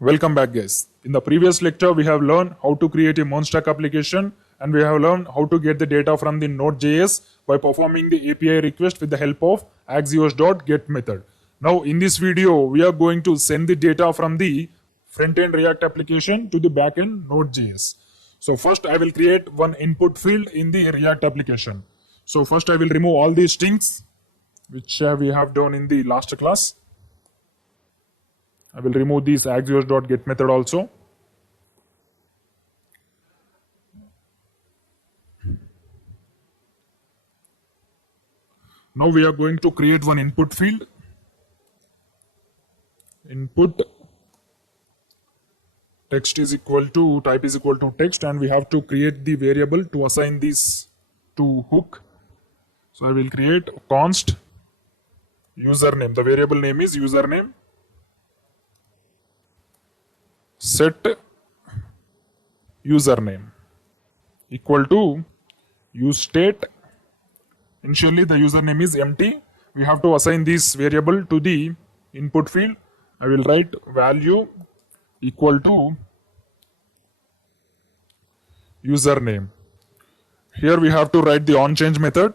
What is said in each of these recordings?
Welcome back, guys. In the previous lecture, we have learned how to create a MERN stack application, and we have learned how to get the data from the Node.js by performing the API request with the help of Axios.get method. Now, in this video, we are going to send the data from the front-end React application to the back-end Node.js. So first, I will create one input field in the React application. So first, I will remove all these strings which we have done in the last class. I will remove this Axios.get method also. Now we are going to create one input field. Input text is equal to type is equal to text, and we have to create the variable to assign this to hook. So I will create const username. The variable name is username. Set username equal to useState. Initially the username is empty. We have to assign this variable to the input field. I will write value equal to username. Here we have to write the onChange method.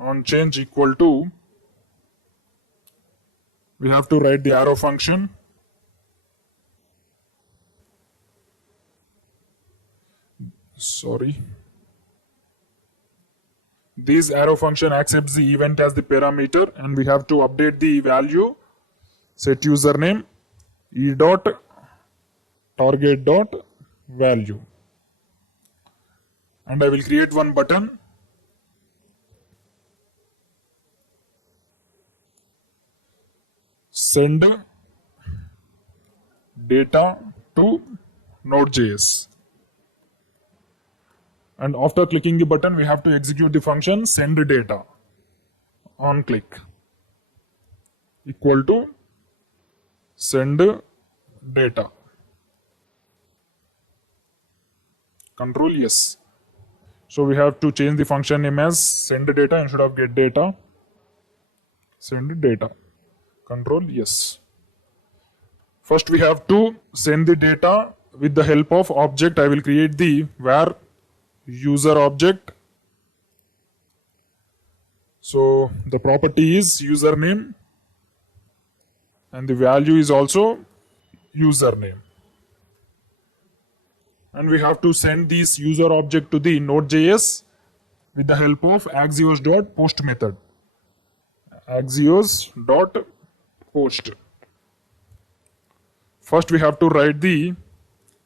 OnChange equal to, we have to write the arrow function. This arrow function accepts the event as the parameter, and we have to update the value. Set username e dot target dot value, and I will create one button. Send data to Node.js. And after clicking the button, we have to execute the function send data. On click equal to send data. Control yes. So we have to change the function name as send data instead of get data. Send data. Control yes. First we have to send the data with the help of object. I will create the var user object. So the property is username and the value is also username. And we have to send this user object to the Node.js with the help of Axios.post method. Axios.post. First we have to write the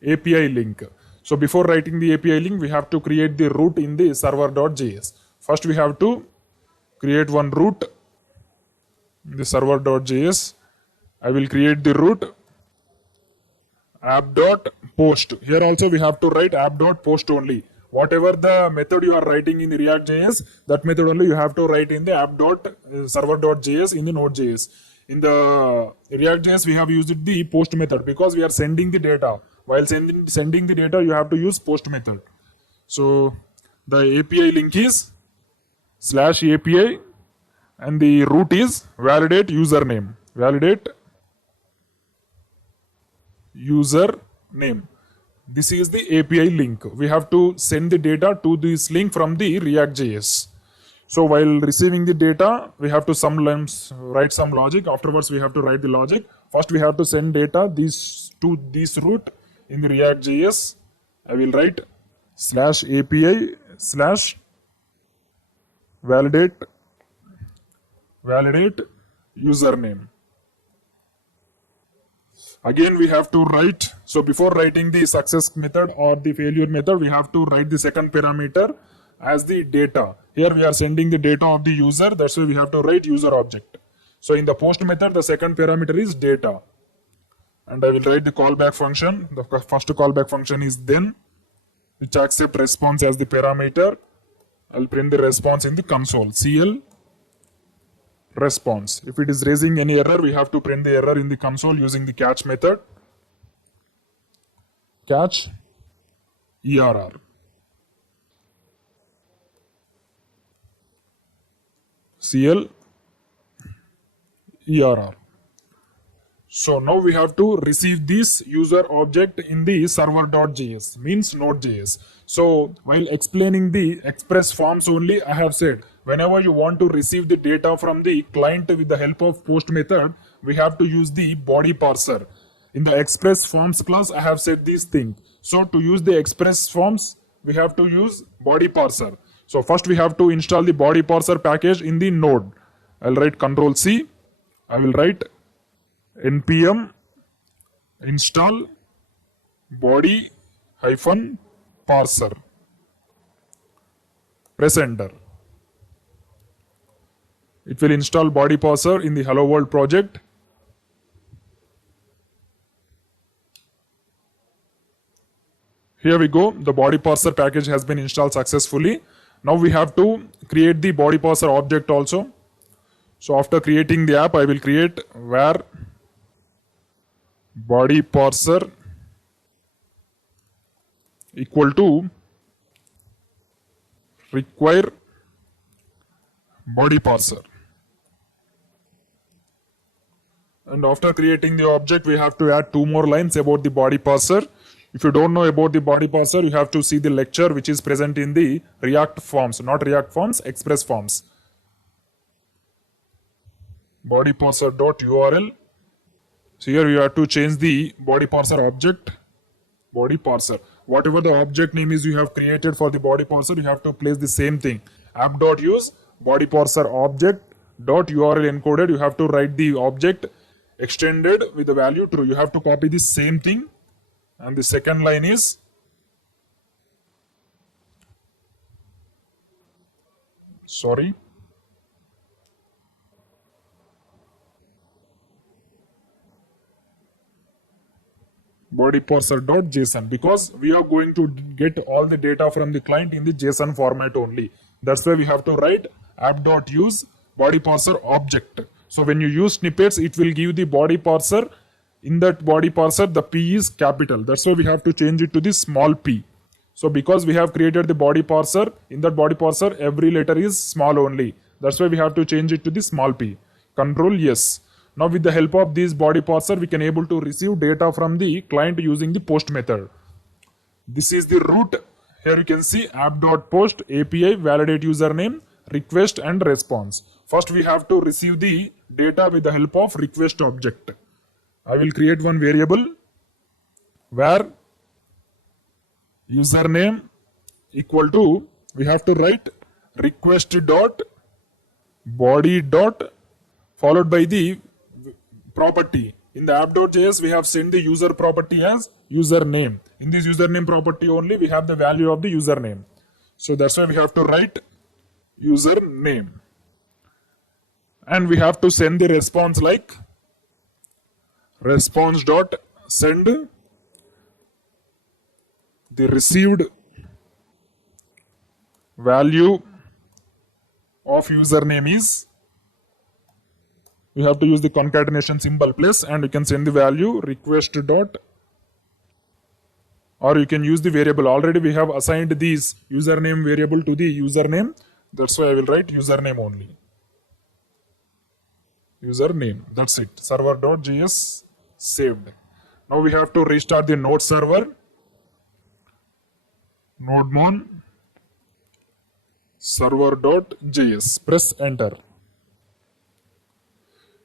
API link. So before writing the API link, we have to create the root in the server.js. First we have to create one root in the server.js. I will create the root app.post. Here also we have to write app.post only. Whatever the method you are writing in the React.js, that method only you have to write in the app.server.js in the Node.js. In the React.js, we have used the post method because we are sending the data. While sending the data, you have to use post method. So the API link is /API and the root is validate username. Validate username. This is the API link. We have to send the data to this link from the React.js. So while receiving the data, we have to sometimes write some logic. Afterwards, we have to write the logic. First, we have to send data to this root in the React.js. I will write /API /validate username. Again, we have to write. So before writing the success method or the failure method, we have to write the second parameter as the data. Here we are sending the data of the user. That's why we have to write user object. So in the post method, the second parameter is data. And I will write the callback function. The first callback function is then, which accepts response as the parameter. I'll print the response in the console. CL response. If it is raising any error, we have to print the error in the console using the catch method. Catch error. CL error. So now we have to receive this user object in the server.js, means node.js. So while explaining the express forms only, I have said whenever you want to receive the data from the client with the help of post method, we have to use the body parser. In the express forms class, I have said this thing. So to use the express forms, we have to use body parser. So first we have to install the body parser package in the node. I'll write Ctrl C. I will write npm install body hyphen parser. Press enter. It will install body parser in the hello world project. Here we go. The body parser package has been installed successfully. Now we have to create the body parser object also. So after creating the app, I will create var body parser equal to require body parser. And after creating the object, we have to add two more lines about the body parser. If you don't know about the body parser, you have to see the lecture which is present in the React forms, not React forms, Express forms. Body parser.url. So here you have to change the body parser object, body parser. Whatever the object name is you have created for the body parser, you have to place the same thing. App.use body parser object.url encoded. You have to write the object extended with the value true. You have to copy the same thing. And the second line is body parser.json, because we are going to get all the data from the client in the JSON format only. That's why we have to write app.use body parser object. So when you use snippets, it will give the body parser. In that body parser, the P is capital. That's why we have to change it to the small p. So because we have created the body parser, in that body parser, every letter is small only. That's why we have to change it to the small p. Control yes. Now with the help of this body parser, we can able to receive data from the client using the post method. This is the root. Here you can see app.post API validate username, request and response. First we have to receive the data with the help of request object. I will create one variable where username equal to, we have to write request dot body dot followed by the property. In the app.js, we have sent the user property as username. In this username property only, we have the value of the username. So that's why we have to write username. And we have to send the response like response dot send the received value of username is, we have to use the concatenation symbol plus, and you can send the value request dot, or you can use the variable. Already we have assigned this username variable to the username. That's why I will write username only. Username. That's it. Server.js saved. Now we have to restart the node server. Nodemon server.js. Press enter.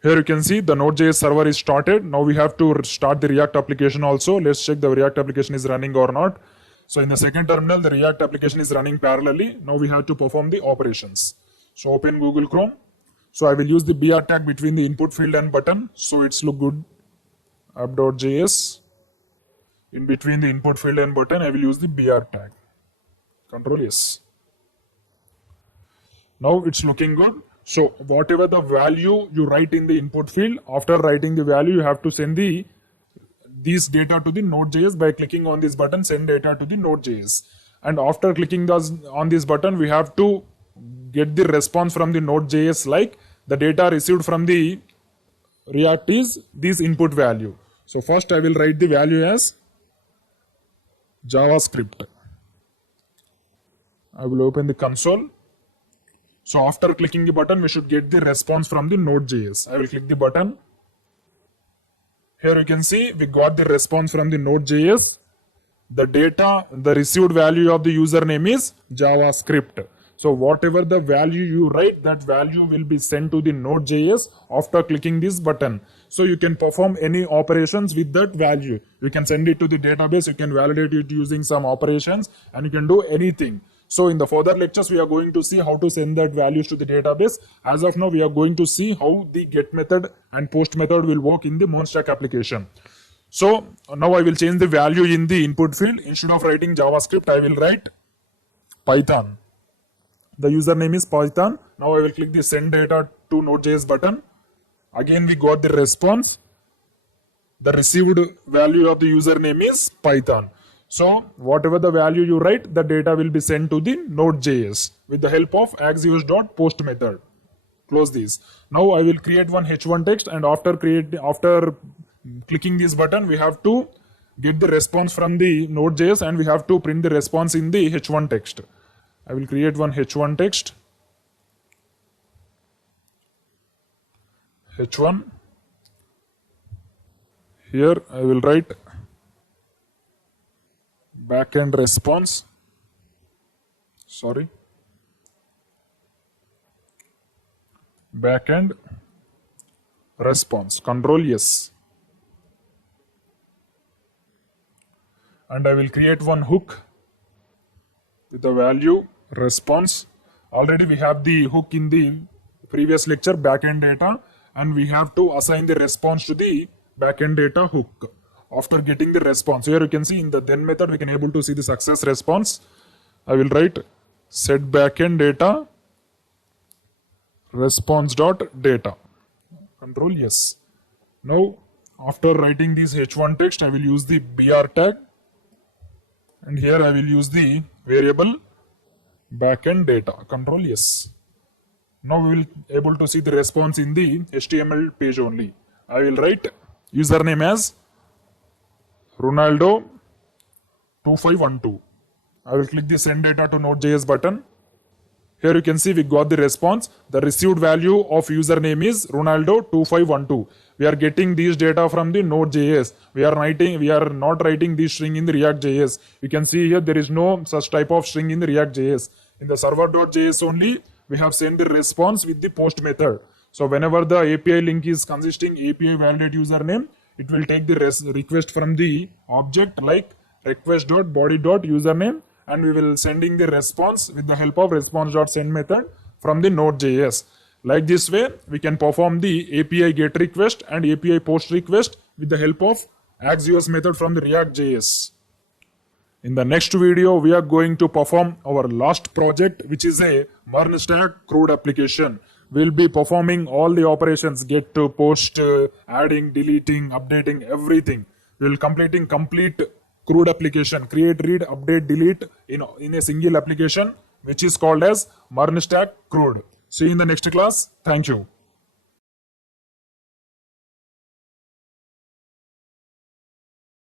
Here you can see the Node.js server is started. Now we have to start the React application also. Let's check the React application is running or not. So in the second terminal, the React application is running parallelly. Now we have to perform the operations. So open Google Chrome. So I will use the BR tag between the input field and button. So it's look good. App.js. In between the input field and button, I will use the BR tag. Control yes. Now it's looking good. So whatever the value you write in the input field, after writing the value, you have to send these data to the Node.js by clicking on this button, send data to the Node.js. And after clicking on this button, we have to get the response from the Node.js, like the data received from the React is this input value. So first I will write the value as JavaScript. I will open the console. So after clicking the button, we should get the response from the Node.js. I will click the button. Here you can see we got the response from the Node.js. The data, the received value of the username is JavaScript. So whatever the value you write, that value will be sent to the Node.js after clicking this button. So you can perform any operations with that value. You can send it to the database, you can validate it using some operations, and you can do anything. So in the further lectures, we are going to see how to send that values to the database. As of now, we are going to see how the get method and post method will work in the MERN stack application. So now I will change the value in the input field. Instead of writing JavaScript, I will write Python. The username is Python. Now I will click the send data to Node.js button. Again, we got the response. The received value of the username is Python. So whatever the value you write, the data will be sent to the Node.js with the help of AJAX.post method. Close this. Now I will create one h1 text, and after clicking this button, we have to get the response from the Node.js, and we have to print the response in the h1 text. I will create one h1 text. h1. Here I will write backend response. Backend response. Control yes. And I will create one hook with the value response. Already we have the hook in the previous lecture, backend data, and we have to assign the response to the backend data hook. After getting the response, here you can see in the then method we can able to see the success response. I will write set backend data response.data. Control yes. Now after writing this h1 text, I will use the br tag, and here I will use the variable backend data. Control yes. Now we will able to see the response in the HTML page only. I will write username as Ronaldo2512. I will click the send data to Node.js button. Here you can see we got the response. The received value of username is Ronaldo2512. We are getting these data from the Node.js. We are not writing this string in the React.js. You can see here there is no such type of string in the React.js. In the server.js only, we have sent the response with the post method. So whenever the API link is consisting API validate username, it will take the request from the object like request.body.username, and we will sending the response with the help of response.send method from the Node.js. Like this way, we can perform the API get request and API post request with the help of AJAX method from the React.js. In the next video, we are going to perform our last project, which is a MERN stack CRUD application. We'll be performing all the operations, get to post, adding, deleting, updating, everything. We'll completing complete CRUD application, create, read, update, delete in a single application, which is called as MERN stack CRUD. See you in the next class. Thank you.